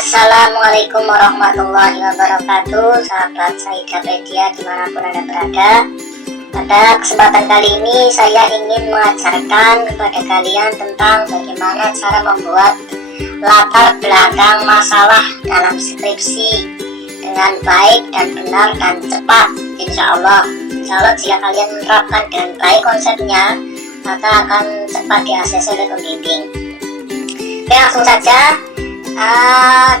Assalamualaikum warahmatullahi wabarakatuh, sahabat Saidapedia dimanapun Anda berada. Pada kesempatan kali ini saya ingin mengajarkan kepada kalian tentang bagaimana cara membuat latar belakang masalah dalam skripsi dengan baik dan benar dan cepat. Insya Allah jika kalian menerapkan dengan baik konsepnya, maka akan cepat di-ACC oleh pembimbing. Oke, langsung saja.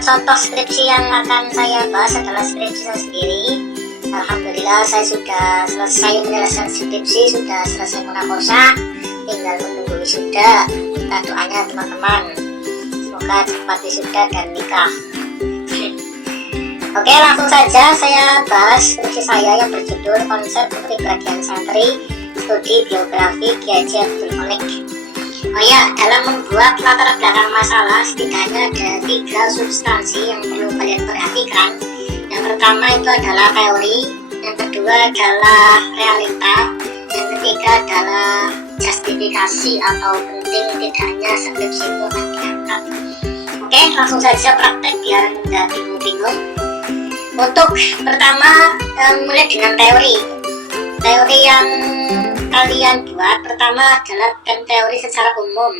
Contoh skripsi yang akan saya bahas adalah skripsi saya sendiri. Alhamdulillah saya sudah selesai menyelesaikan skripsi, sudah selesai munakosyah, tinggal menunggu wisuda. Minta doanya teman-teman, semoga cepat wisuda dan nikah. Oke, langsung saja saya bahas skripsi saya yang berjudul Konsep Kepribadian Santri Studi Biografi Kiai Haji Abdul Malik. Oh ya, dalam membuat latar belakang masalah setidaknya ada 3 substansi yang perlu kalian perhatikan. Yang pertama itu adalah teori, yang kedua adalah realita, yang ketiga adalah justifikasi atau penting tidaknya skripsi itu akan diangkat. Oke, langsung saja praktek biar nggak bingung-bingung. Untuk pertama, mulai dengan teori. Teori yang kalian buat pertama adalah teori secara umum,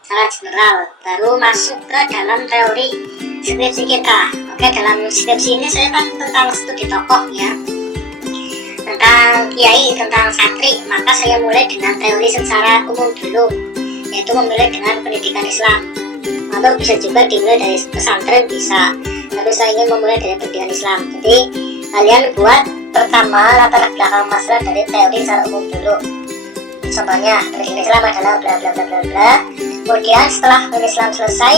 secara general, baru masuk ke dalam teori skripsi kita. Oke, dalam skripsi ini saya kan tentang studi tokoh ya, tentang kiai, tentang santri, maka saya mulai dengan teori secara umum dulu, yaitu memulai dengan pendidikan Islam, atau bisa juga dimulai dari pesantren bisa, tapi saya ingin memulai dari pendidikan Islam. Jadi kalian buat pertama latar belakang masalah dari teori secara umum dulu. Contohnya pendidikan Islam adalah bla bla bla bla bla. Kemudian setelah pendidikan Islam selesai,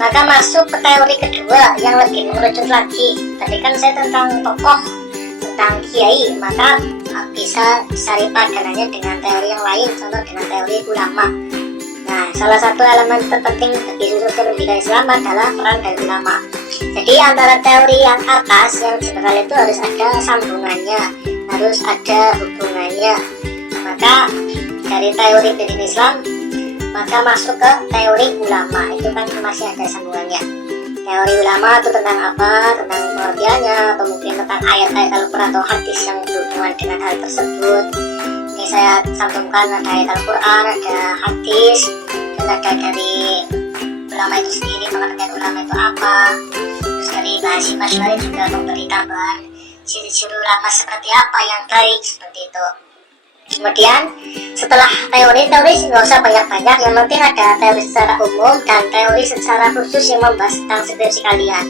maka masuk ke teori kedua yang lebih mengerucut lagi. Tadi kan saya tentang tokoh, tentang kiai, maka bisa cari padanannya dengan teori yang lain, contoh dengan teori ulama. Nah, salah satu elemen terpenting bagi susunan pendidikan Islam adalah peran dari ulama. Jadi antara teori yang atas, yang general itu harus ada sambungannya, harus ada hubungannya. Maka dari teori pendidikan Islam, maka masuk ke teori ulama, itu kan masih ada sambungannya. Teori ulama itu tentang apa? Tentang pengertiannya, atau mungkin tentang ayat-ayat Al-Quran atau hadis yang berhubungan dengan hal tersebut. Ini saya cantumkan ada ayat Al-Quran, ada hadis, dan ada dari ulama itu sendiri, pengertian ulama itu apa. Terus dari Hasyim Asy'ari juga memberi tambahan ciri-ciri ulama seperti apa yang baik, seperti itu. Kemudian setelah teori nggak usah banyak-banyak, yang penting ada teori secara umum dan teori secara khusus yang membahas tentang skripsi kalian.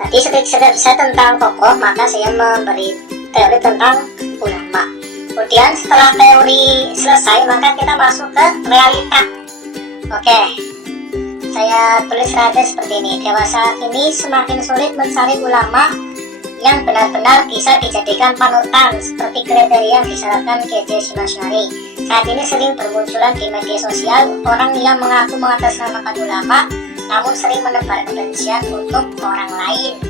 Tadi skripsi saya tentang tokoh, maka saya memberi teori tentang ulama. Kemudian setelah teori selesai, maka kita masuk ke realita. Oke, saya tulis realita seperti ini. Dewasa ini semakin sulit mencari ulama yang benar-benar bisa dijadikan panutan seperti kriteria yang disyaratkan Kiai Haji Asy'ari. Saat ini sering bermunculan di media sosial orang yang mengaku mengatasnamakan ulama namun sering menebar kebencian untuk orang lain.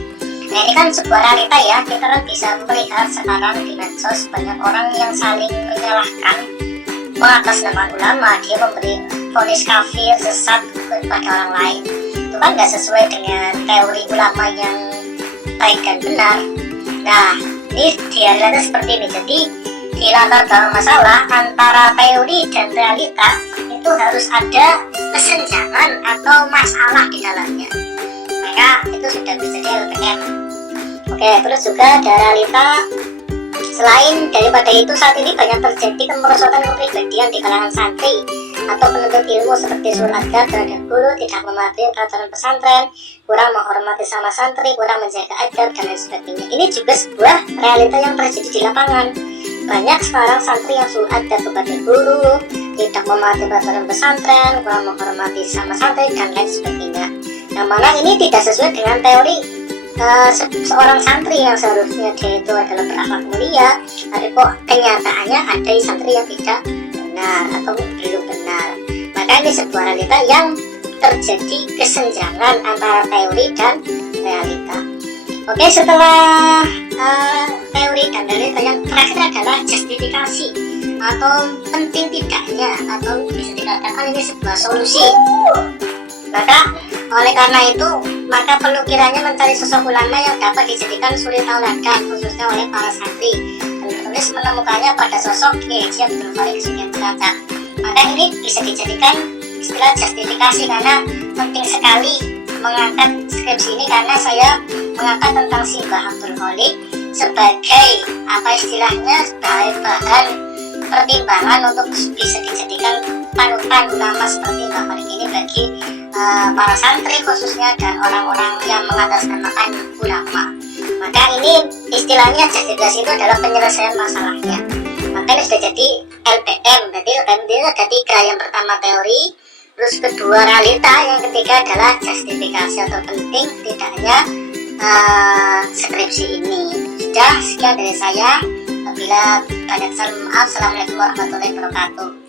Nah, ini kan sebuah realita ya, kita kan bisa melihat sekarang di medsos banyak orang yang saling menyalahkan mengatasnamakan ulama, dia memberi vonis kafir, sesat kepada orang lain. Itu kan nggak sesuai dengan teori ulama yang baik dan benar. Nah, ini realita seperti ini. Jadi di latar belakang masalah antara teori dan realita itu harus ada kesenjangan atau masalah di dalamnya, maka itu sudah bisa jadi LPM. Oke, terus juga ada realita. Selain daripada itu, saat ini banyak terjadi kemerosotan kepribadian di kalangan santri atau penuntut ilmu seperti sulh adab terhadap guru, tidak mematuhi peraturan pesantren, kurang menghormati sama santri, kurang menjaga adab, dan lain sebagainya. Ini juga sebuah realita yang terjadi di lapangan. Banyak sekarang santri yang sulh adab kepada guru, tidak mematuhi peraturan pesantren, kurang menghormati sama santri, dan lain sebagainya. Yang mana ini tidak sesuai dengan teori seorang santri yang seharusnya dia itu adalah berakhlak mulia, tapi kok kenyataannya ada santri yang tidak benar atau belum benar. Maka ini sebuah realita yang terjadi kesenjangan antara teori dan realita. Oke, setelah teori dan realita, yang terakhir adalah justifikasi atau penting tidaknya, atau bisa dikatakan ini sebuah solusi. Maka oleh karena itu maka perlu kiranya mencari sosok ulama yang dapat dijadikan suri tauladan khususnya oleh para santri, dan penulis menemukannya pada sosok Kiai Haji Abdul Khalik Sugian Cilacap. Maka ini bisa dijadikan istilah justifikasi, karena penting sekali mengangkat skripsi ini karena saya mengangkat tentang si Mbah Abdul Khalik sebagai apa istilahnya, sebagai bahan pertimbangan untuk bisa dijadikan panutan ulama seperti Mbah Khalik ini bagi para santri khususnya dan orang-orang yang mengatasnamakan ulama. Maka ini istilahnya justifikasi itu adalah penyelesaian masalahnya. Maka ini sudah jadi LPM. Jadi LPM itu ada 3, yang pertama teori, terus kedua realita, yang ketiga adalah justifikasi atau penting tidaknya skripsi ini. Sudah, sekian dari saya. Apabila banyak salah maaf. Assalamualaikum warahmatullahi wabarakatuh.